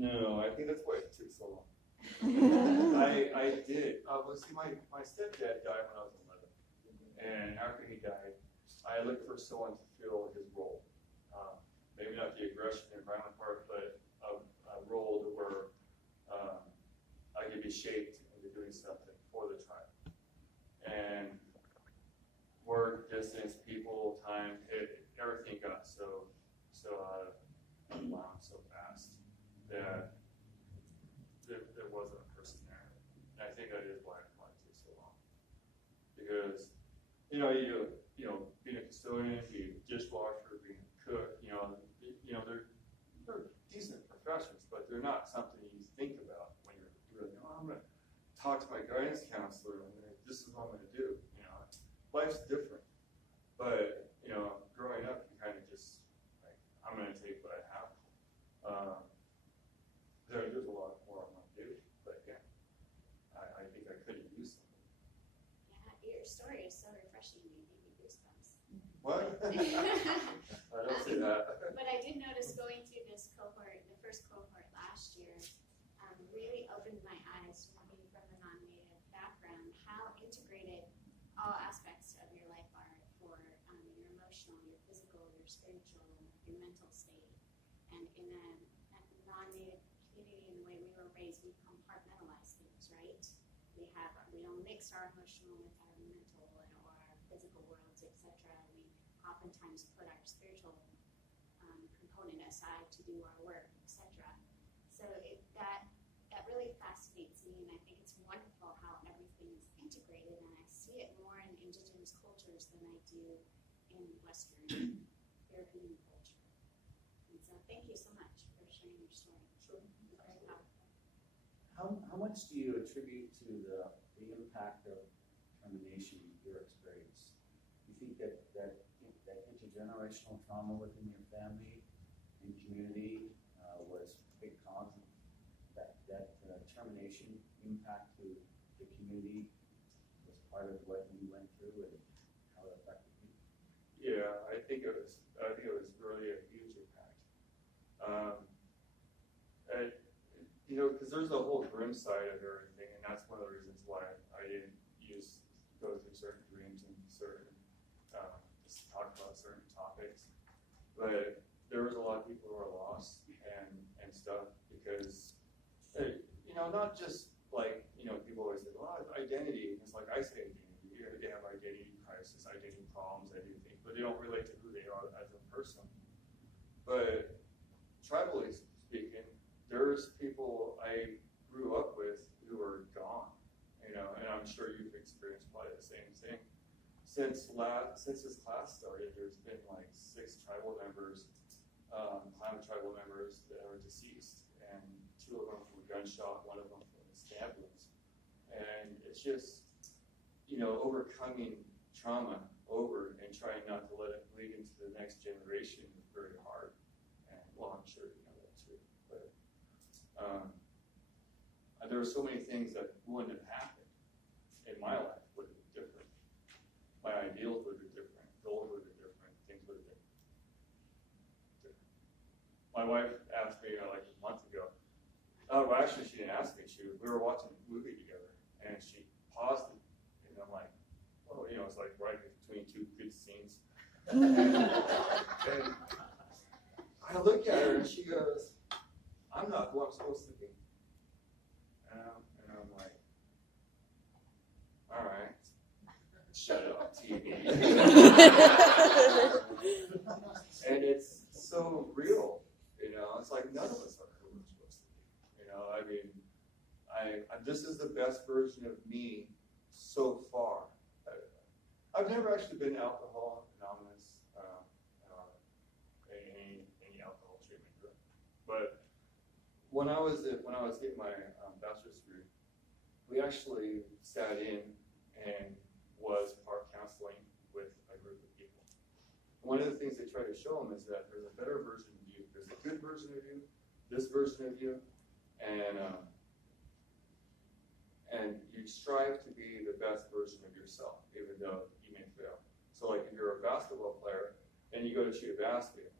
No, I think that's why it took so long. I did. Well, see, my stepdad died when I was 11, and after he died, I looked for someone to fill his role. Maybe not the aggression and violent part, but a role where I could be shaped into doing something for the tribe. And work, distance, people, time, everything got so out of line so fast that there wasn't a person there. And I think that is why it took so long. Because, being a custodian, being a dishwasher, being a cook, they're decent professions, but they're not something you think about when you're really, I'm going to talk to my guidance counselor, and this is what I'm going to do. Life's different. But, growing up, you kind of just, like, I'm going to take what I have. There's a lot more I want to do, but yeah, I think I could have used something. Yeah, your story is so refreshing, you gave me goosebumps. What? I don't say that. But I did notice going through this cohort, the first cohort last year, really opened my eyes to coming from a non-native background, how integrated all aspects of your life are for your emotional, your physical, your spiritual, your mental state. And in a non-native community, in the way we were raised, we compartmentalize things, right? We don't mix our emotional with our mental or our physical worlds, etc. We oftentimes put our spiritual component aside to do our work, etc. So that really fascinates me, and I think it's wonderful how everything is integrated, and I see it more in indigenous cultures than I do in Western European culture. And so thank you so much for sharing your story. Sure. It's very powerful. How much do you attribute to the impact of termination in your experience? Do you think that intergenerational trauma within your family and community was a big cause of that termination impact to the community was part of what you went through and how it affected you? Yeah, I think it was really a huge impact. Because there's a whole dream side of everything, and that's one of the reasons why I didn't go through certain dreams and just talk about certain topics. But there was a lot of people who are lost and stuff because, not just like, people always say, well, identity. It's like I say identity. They have identity crisis, identity problems, identity things, but they don't relate to who they are as a person. But tribally speaking, there's people I grew up with who are gone, and I'm sure you've experienced probably the same thing. Since this class started, there's been like 6 tribal members, climate tribal members that are deceased, and 2 of them from a gunshot, 1 of them from a stab wounds. And it's just, overcoming trauma and trying not to let it bleed into the next generation is very hard. And well, I'm sure you know that too. But there were so many things that wouldn't have happened in my life would have been different. My ideals would have been different. Goals would have been different. Things would have been different. My wife asked me like a month ago. Well, actually, she didn't ask me. We were watching a movie together, and she paused it, and I'm like, "Oh, it's like right between 2 good scenes." and I look at her, and she goes, "I'm not who I'm supposed to be." And I'm like, "All right, shut up, TV." And it's so real, It's like none of us are who we're supposed to be. This is the best version of me so far. I've never actually been alcohol anonymous, any alcohol treatment group. But when I was getting my bachelor's degree, we actually sat in and was part counseling with a group of people. One of the things they try to show them is that there's a better version of you. There's a good version of you, this version of you, and you strive to be the best version of yourself, even though you may fail. So like if you're a basketball player and you go to shoot a basket,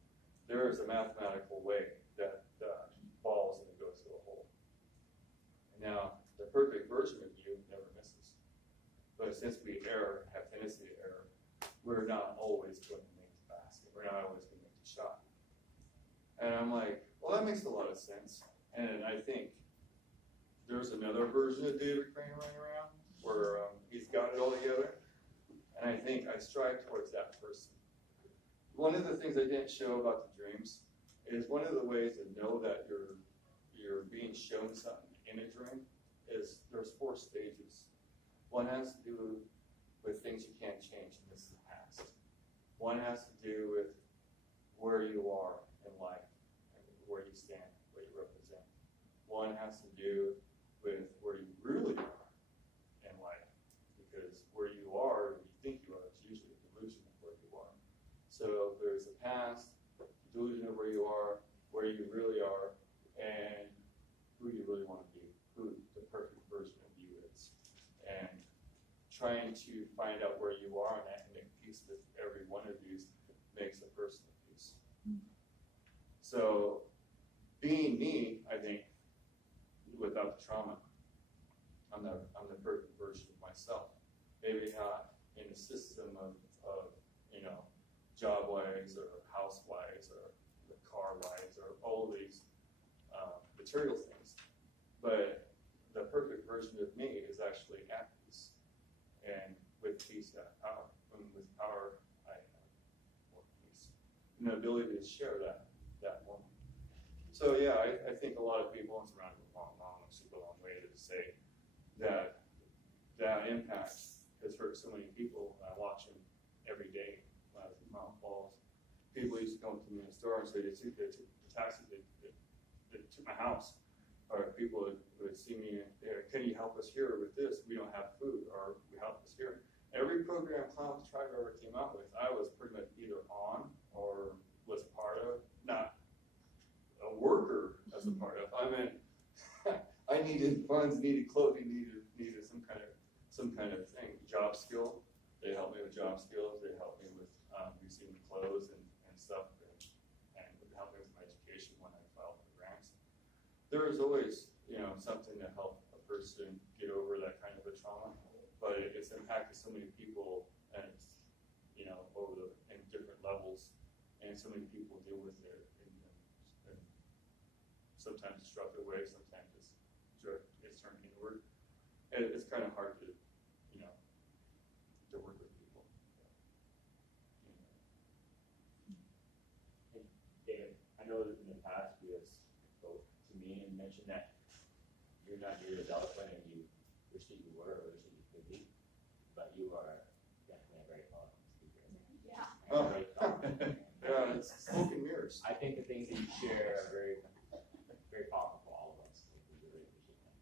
there is a mathematical way that the ball's going to go Now, the perfect version of you never misses. But since we have tendency to err, we're not always going to make the basket. We're not always going to make the shot. And I'm like, well, that makes a lot of sense. And I think there's another version of David Crane running around where he's got it all together. And I think I strive towards that person. One of the things I didn't show about the dreams is one of the ways to know that you're being shown something in a dream is there's 4 stages. One has to do with things you can't change, and this is the past. One has to do with where you are in life, and where you stand, what you represent. One has to do with where you really are in life, because where you are, you think you are, is usually a delusion of where you are. So there's the past, delusion of where you really are, and who you really want to be, who the perfect version of you is. And trying to find out where you are in that and make peace with every one of these makes a person of peace. So being me, I think, without the trauma, I'm the perfect version of myself. Maybe not in a system of job-wise or house-wise or car-wise or all of these material things, but the perfect version of me is actually at peace. And with peace, I have power. And with power, I have more peace. And the ability to share that more. So yeah, I think a lot of people, it's around a super long way to say that impact has hurt so many people. I watch them every day when I was in Mountain Falls. People used to come to me in the store and say they took the taxi, they took my house. Or people would see me, can you help us here with this? We don't have food, or we help us here. Every program Clowns Tribe ever came out with, I was pretty much either on or was part of, not a worker as a part of. I mean, I needed funds, needed clothing, needed some kind of thing. Job skill. They helped me with job skills. They helped me with receiving clothes and stuff, and helped me with my education when I filed for grants. There is always, something to help a person get over that kind of a trauma, but it's impacted so many people, and it's, in different levels, and so many people deal with it in sometimes destructive ways, sometimes it's turned inward. And it's kind of hard to work with people. Hey, David, I know that in the past you have spoke to me and mentioned that you're not near as eloquent and you wish that you were or wish that you could be, but you are definitely a very eloquent speaker. Yeah. Oh. Yeah, it's smoke and mirrors. I think the things that you share are very, very powerful for all of us. We really appreciate that.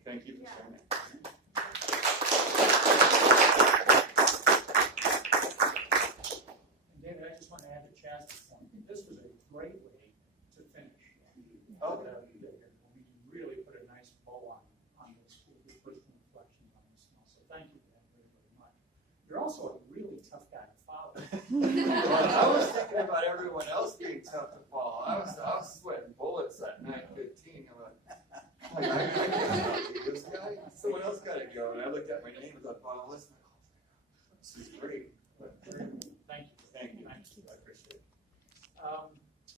Thank you for sharing it. And David, I just want to add to Chaz's point. This was a great way to finish. Oh. We really put a nice bow on this. We put some reflections on this. So thank you for that very, very much. You're also a really tough guy to follow. Well, I was thinking about everyone else being tough to follow. I was sweating bullets at 9:15. I'm like, I can't do this guy. Someone else got to go. And I looked at my name at the bottom list. And I was like, oh, this is great. Thank you. Thank you. Thank you.